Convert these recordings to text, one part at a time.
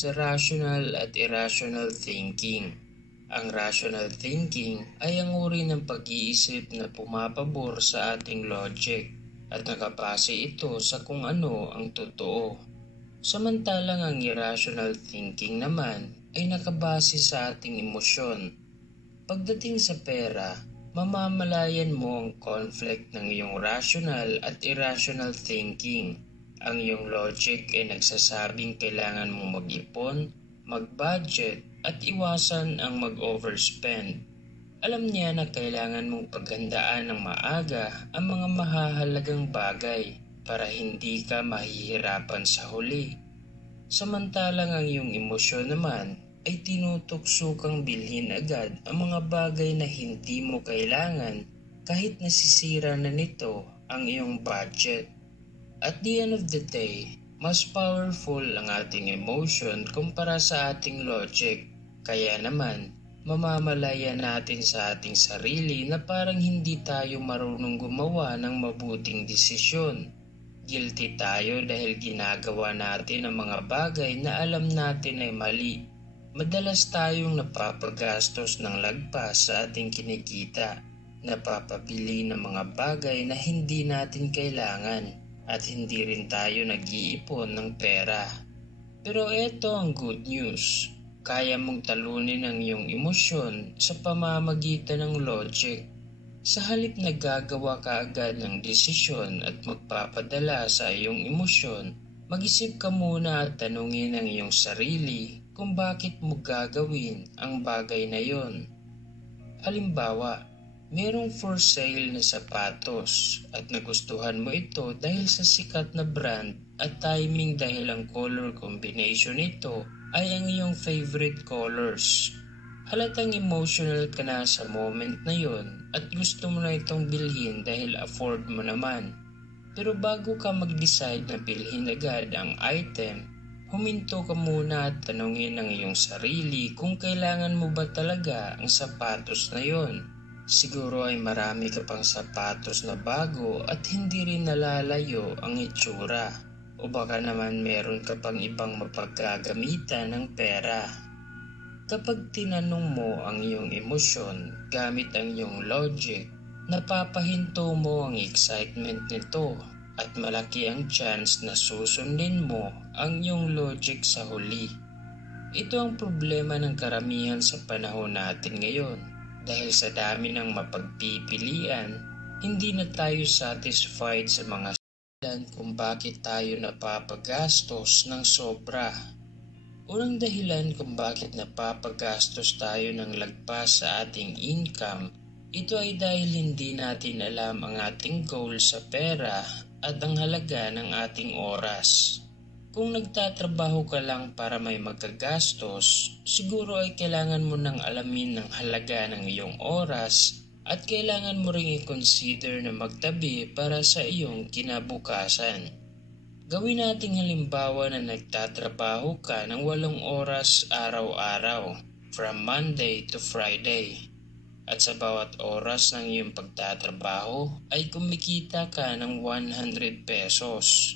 sa rational at irrational thinking. Ang rational thinking ay ang uri ng pag-iisip na pumapabor sa ating logic at nakabase ito sa kung ano ang totoo. Samantalang ang irrational thinking naman ay nakabase sa ating emosyon. Pagdating sa pera, mamamalayan mo ang conflict ng iyong rational at irrational thinking. Ang iyong logic ay nagsasabing kailangan mong mag-ipon, mag-budget at iwasan ang mag-overspend. Alam niya na kailangan mong paghandaan ng maaga ang mga mahahalagang bagay para hindi ka mahihirapan sa huli. Samantalang ang iyong emosyon naman ay tinutokso kang bilhin agad ang mga bagay na hindi mo kailangan kahit nasisira na nito ang iyong budget. At the end of the day, mas powerful ang ating emotion kumpara sa ating logic. Kaya naman, mamamalaya natin sa ating sarili na parang hindi tayo marunong gumawa ng mabuting desisyon. Guilty tayo dahil ginagawa natin ang mga bagay na alam natin ay mali. Madalas tayong napapagastos ng lagpas sa ating kinikita, napapabili ng mga bagay na hindi natin kailangan at hindi rin tayo nag-iipon ng pera. Pero eto ang good news, kaya mong talunin ang iyong emosyon sa pamamagitan ng logic. Sa halip na gagawa ka agad ng desisyon at magpapadala sa iyong emosyon, mag-isip ka muna at tanungin ang iyong sarili kung bakit mo gagawin ang bagay na yon. Halimbawa, merong for sale na sapatos at nagustuhan mo ito dahil sa sikat na brand at timing dahil ang color combination nito ay ang iyong favorite colors. Halatang emotional ka na sa moment na yon at gusto mo na itong bilhin dahil afford mo naman. Pero bago ka mag-decide na bilhin agad ang item, huminto ka muna at tanungin ang iyong sarili kung kailangan mo ba talaga ang sapatos na yon. Siguro ay marami ka pang sapatos na bago at hindi rin nalalayo ang itsura. O baka naman meron ka pang ibang mapagkagamitan ng pera. Kapag tinanong mo ang iyong emosyon gamit ang iyong logic, napapahinto mo ang excitement nito. At malaki ang chance na susundin mo ang iyong logic sa huli. Ito ang problema ng karamihan sa panahon natin ngayon. Dahil sa dami ng mapagpipilian, hindi na tayo satisfied sa mga dahilan kung bakit tayo napapagastos ng sobra. Unang dahilan kung bakit napapagastos tayo ng lagpas sa ating income, ito ay dahil hindi natin alam ang ating goal sa pera at ang halaga ng ating oras. Kung nagtatrabaho ka lang para may magagastos, siguro ay kailangan mo nang alamin ang halaga ng iyong oras at kailangan mo ring i-consider na magtabi para sa iyong kinabukasan. Gawin nating halimbawa na nagtatrabaho ka ng 8 oras araw-araw, from Monday to Friday. At sa bawat oras ng iyong pagtatrabaho ay kumikita ka ng 100 pesos.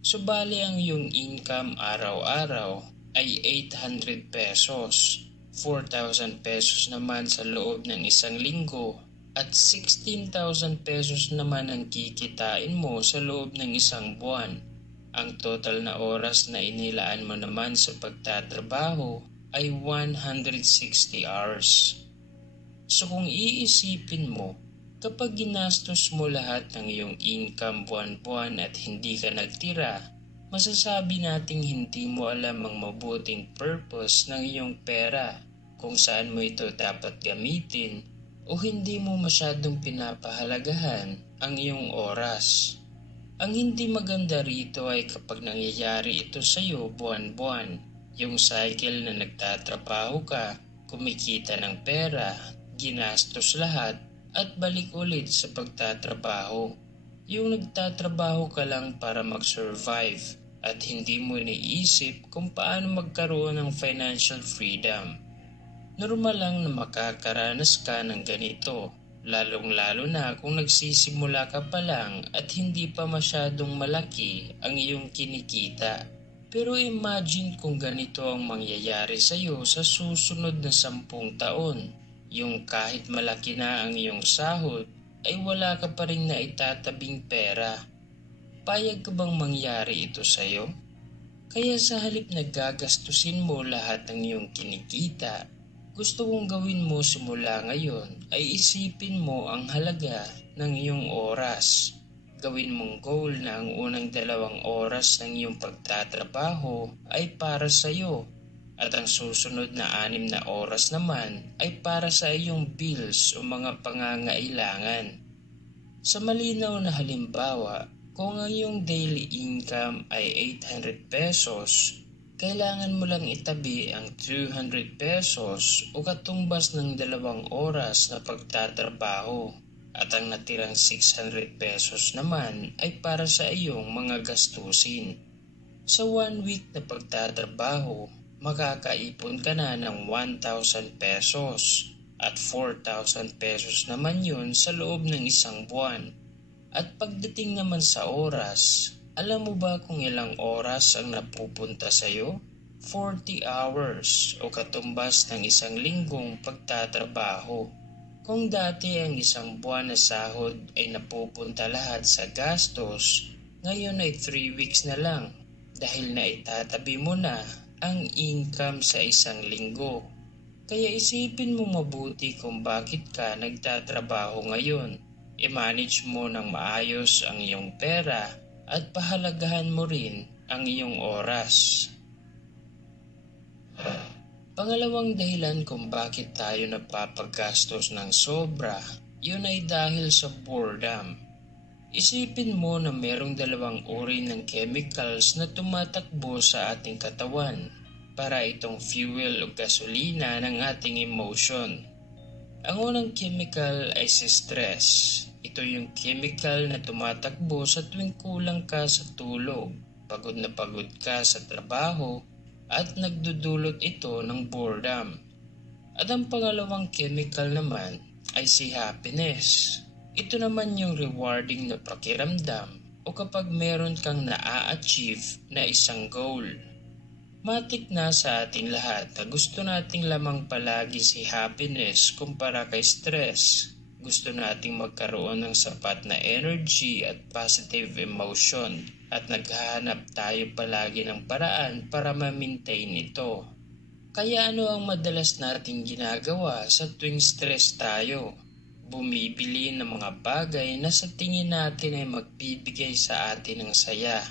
Subali ang iyong income araw-araw ay 800 pesos, 4,000 pesos naman sa loob ng isang linggo at 16,000 pesos naman ang kikitain mo sa loob ng isang buwan. Ang total na oras na inilaan mo naman sa pagtatrabaho ay 160 hours. So kung iisipin mo, kapag ginastos mo lahat ng iyong income buwan-buwan at hindi ka nagtira, masasabi nating hindi mo alam ang mabuting purpose ng iyong pera, kung saan mo ito dapat gamitin o hindi mo masyadong pinapahalagahan ang iyong oras. Ang hindi maganda rito ay kapag nangyayari ito sa iyo buwan-buwan, yung cycle na nagtatrabaho ka, kumikita ng pera, ginastos lahat at balik ulit sa pagtatrabaho. Yung nagtatrabaho ka lang para mag-survive at hindi mo iniisip kung paano magkaroon ng financial freedom. Normal lang na makakaranas ka ng ganito, lalong-lalo na kung nagsisimula ka pa lang at hindi pa masyadong malaki ang iyong kinikita. Pero imagine kung ganito ang mangyayari sa iyo sa susunod na 10 taon. Yung kahit malaki na ang iyong sahod, ay wala ka pa rin naitatabing pera. Payag ka bang mangyari ito sa iyo? Kaya sa halip na gagastusin mo lahat ng iyong kinikita, gusto kong gawin mo simula ngayon ay isipin mo ang halaga ng iyong oras. Gawin mong goal na ang unang 2 oras ng iyong pagtatrabaho ay para sa iyo at ang susunod na 6 na oras naman ay para sa iyong bills o mga pangangailangan. Sa malinaw na halimbawa, kung ang iyong daily income ay 800 pesos, kailangan mo lang itabi ang 200 pesos o katumbas ng 2 oras na pagtatrabaho at ang natirang 600 pesos naman ay para sa iyong mga gastusin. Sa 1 week na pagtatrabaho, makakaipon ka na ng 1,000 pesos at 4,000 pesos naman yun sa loob ng 1 buwan. At pagdating naman sa oras, alam mo ba kung ilang oras ang napupunta sa iyo? 40 hours o katumbas ng 1 linggong pagtatrabaho. Kung dati ang 1 buwan na sahod ay napupunta lahat sa gastos, ngayon ay 3 weeks na lang dahil na itatabi mo na ang income sa 1 linggo. Kaya isipin mo mabuti kung bakit ka nagtatrabaho ngayon. I-manage mo ng maayos ang iyong pera at pahalagahan mo rin ang iyong oras. Pangalawang dahilan kung bakit tayo napapagastos ng sobra, yun ay dahil sa boredom. Isipin mo na merong 2 uri ng chemicals na tumatakbo sa ating katawan para itong fuel o gasolina ng ating emotion. Ang unang chemical ay si stress. Ito yung chemical na tumatakbo sa tuwing kulang ka sa tulog, pagod na pagod ka sa trabaho, at nagdudulot ito ng boredom. At ang pangalawang chemical naman ay si happiness. Ito naman yung rewarding na pakiramdam o kapag meron kang na-achieve na isang goal. Matik na sa ating lahat na gusto nating lamang palagi si happiness kumpara kay stress. Gusto nating magkaroon ng sapat na energy at positive emotion at naghahanap tayo palagi ng paraan para ma-maintain ito. Kaya ano ang madalas nating ginagawa sa tuwing stress tayo? Bumibili ng mga bagay na sa tingin natin ay magbibigay sa atin ng saya.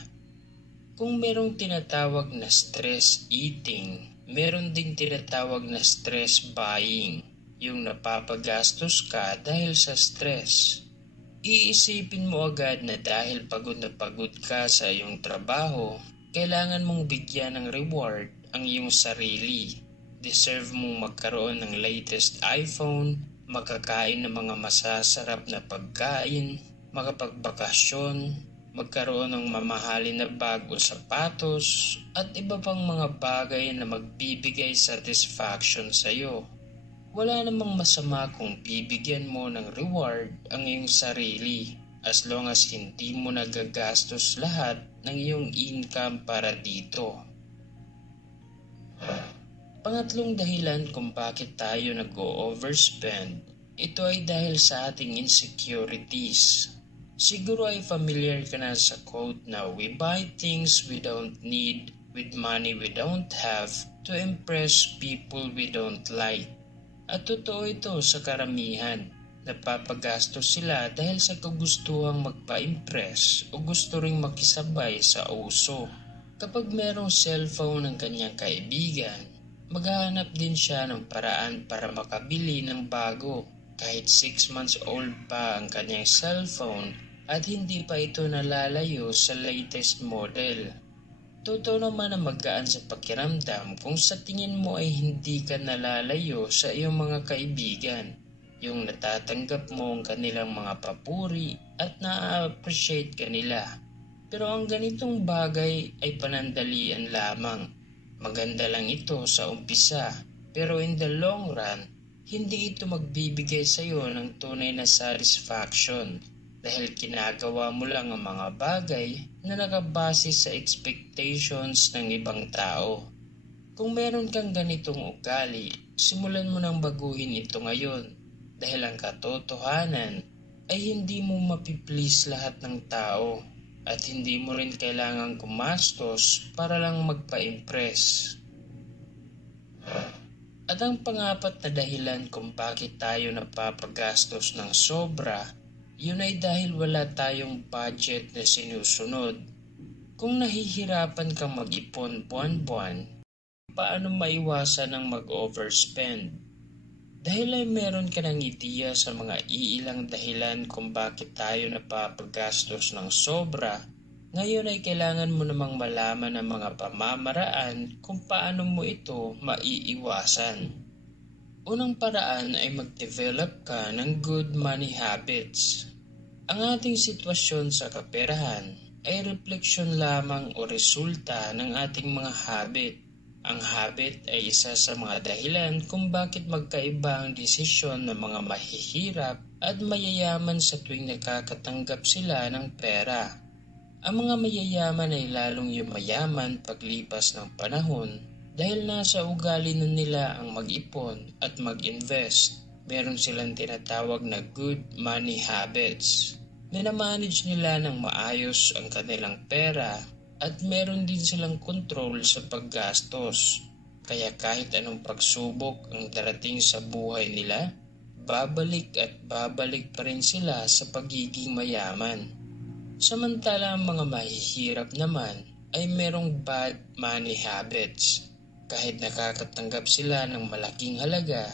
Kung merong tinatawag na stress eating, meron ding tinatawag na stress buying. Yung napapagastos ka dahil sa stress. Iisipin mo agad na dahil pagod na pagod ka sa iyong trabaho, kailangan mong bigyan ng reward ang iyong sarili. Deserve mong magkaroon ng latest iPhone, makakain ng mga masasarap na pagkain, makapagbakasyon, magkaroon ng mamahalin na bag o sapatos, at iba pang mga bagay na magbibigay satisfaction sa iyo. Wala namang masama kung bibigyan mo ng reward ang iyong sarili as long as hindi mo nagagastos lahat ng iyong income para dito. Pangatlong dahilan kung bakit tayo nag-o-overspend, ito ay dahil sa ating insecurities. Siguro ay familiar ka na sa quote na we buy things we don't need with money we don't have to impress people we don't like. At totoo ito sa karamihan. Napapagastos sila dahil sa kagustuhang magpa-impress o gusto ring makisabay sa uso. Kapag merong cellphone ng kanyang kaibigan, maghahanap din siya ng paraan para makabili ng bago. Kahit 6 months old pa ang kanyang cellphone at hindi pa ito nalalayo sa latest model. Totoo naman na magaan sa pakiramdam kung sa tingin mo ay hindi ka nalalayo sa iyong mga kaibigan. Yung natatanggap mo ang kanilang mga papuri at na-appreciate ka nila. Pero ang ganitong bagay ay panandalian lamang. Maganda lang ito sa umpisa, pero in the long run, hindi ito magbibigay sa iyo ng tunay na satisfaction. dahil ginagawa mo lang ang mga bagay na nakabase sa expectations ng ibang tao. Kung meron kang ganitong ugali, simulan mo nang baguhin ito ngayon dahil ang katotohanan ay hindi mo mapiplease lahat ng tao at hindi mo rin kailangang gumastos para lang magpa-impress. At ang pangapat na dahilan kung bakit tayo napapagastos ng sobra, yun ay dahil wala tayong budget na sinusunod. Kung nahihirapan kang mag-ipon buwan-buwan, paano maiwasan ang mag-overspend? Dahil ay meron ka ng ideya sa mga iilang dahilan kung bakit tayo napapagastos ng sobra, ngayon ay kailangan mo namang malaman ang mga pamamaraan kung paano mo ito maiiwasan. Unang paraan ay mag-develop ka ng good money habits. Ang ating sitwasyon sa kaperahan ay refleksyon lamang o resulta ng ating mga habit. Ang habit ay isa sa mga dahilan kung bakit magkaiba ang desisyon ng mga mahihirap at mayayaman sa tuwing nakakatanggap sila ng pera. Ang mga mayayaman ay lalong yumayaman paglipas ng panahon dahil nasa ugali na nila ang mag-ipon at mag-invest. Meron silang tinatawag na good money habits. Minamanage nila ng maayos ang kanilang pera at meron din silang control sa paggastos. Kaya kahit anong pagsubok ang darating sa buhay nila, babalik at babalik pa rin sila sa pagiging mayaman. Samantala ang mga mahihirap naman ay merong bad money habits. Kahit nakakatanggap sila ng malaking halaga,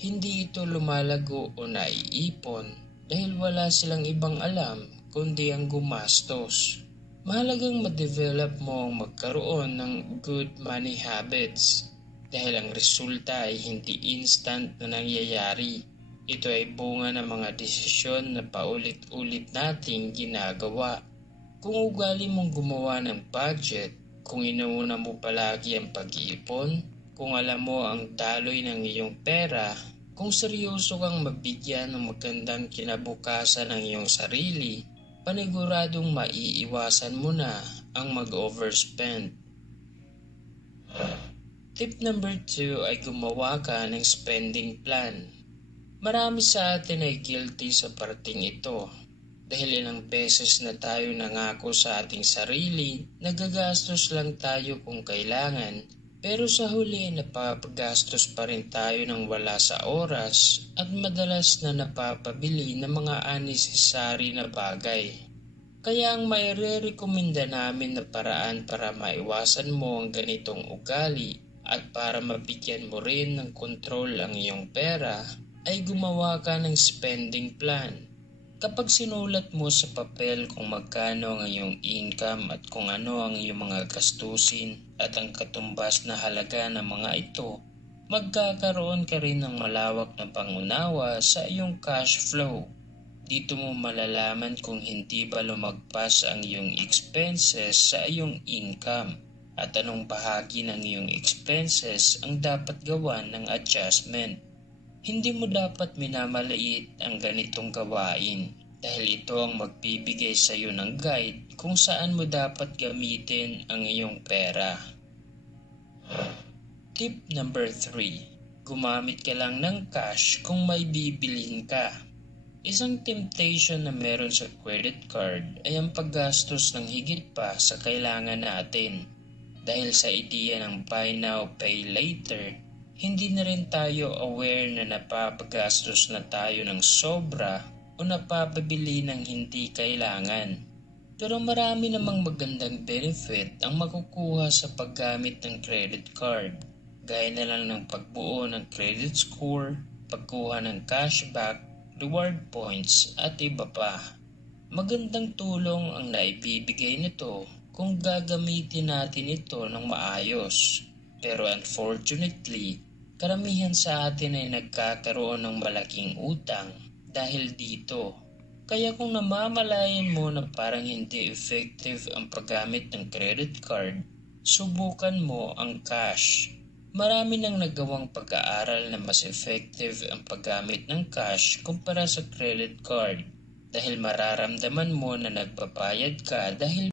hindi ito lumalago o naiipon dahil wala silang ibang alam kundi ang gumastos. Mahalagang ma-develop mo ang magkaroon ng good money habits dahil ang resulta ay hindi instant na nangyayari. Ito ay bunga ng mga desisyon na paulit-ulit nating ginagawa. Kung ugali mong gumawa ng budget, kung inuuna mo palagi ang pag-iipon, kung alam mo ang daloy ng iyong pera, kung seryoso kang mabigyan ng magandang kinabukasan ng iyong sarili, paniguradong maiiwasan mo na ang mag-overspend. Tip number 2 ay gumawa ka ng spending plan. Marami sa atin ay guilty sa parting ito dahil ilang beses na tayo nangako sa ating sarili na gagastos lang tayo kung kailangan. Pero sa huli napapagastos pa rin tayo ng wala sa oras at madalas na napapabili ng mga unnecessary na bagay. Kaya ang maire-rekomenda namin na paraan para maiwasan mo ang ganitong ugali at para mabigyan mo rin ng kontrol ang iyong pera ay gumawa ka ng spending plan. Kapag sinulat mo sa papel kung magkano ang iyong income at kung ano ang iyong mga gastusin at ang katumbas na halaga ng mga ito, magkakaroon ka rin ng malawak na pangunawa sa iyong cash flow. Dito mo malalaman kung hindi ba lumagpas ang iyong expenses sa iyong income at anong bahagi ng iyong expenses ang dapat gawan ng adjustment. Hindi mo dapat minamaliit ang ganitong gawain dahil ito ang magbibigay sa iyo ng guide kung saan mo dapat gamitin ang iyong pera. Tip number 3. Gumamit ka lang ng cash kung may bibilhin ka. Isang temptation na meron sa credit card ay ang paggastos ng higit pa sa kailangan natin. Dahil sa ideya ng buy now, pay later, hindi na rin tayo aware na napapagastos na tayo ng sobra o napapabili ng hindi kailangan. Pero marami namang magandang benefit ang makukuha sa paggamit ng credit card. Gaya na lang ng pagbuo ng credit score, pagkuha ng cashback, reward points at iba pa. Magandang tulong ang naibibigay nito kung gagamitin natin ito ng maayos. Pero unfortunately, karamihan sa atin ay nagkakaroon ng malaking utang dahil dito. Kaya kung namamalayan mo na parang hindi effective ang paggamit ng credit card, subukan mo ang cash. Marami nang nagawang pag-aaral na mas effective ang paggamit ng cash kumpara sa credit card dahil mararamdaman mo na nagbabayad ka dahil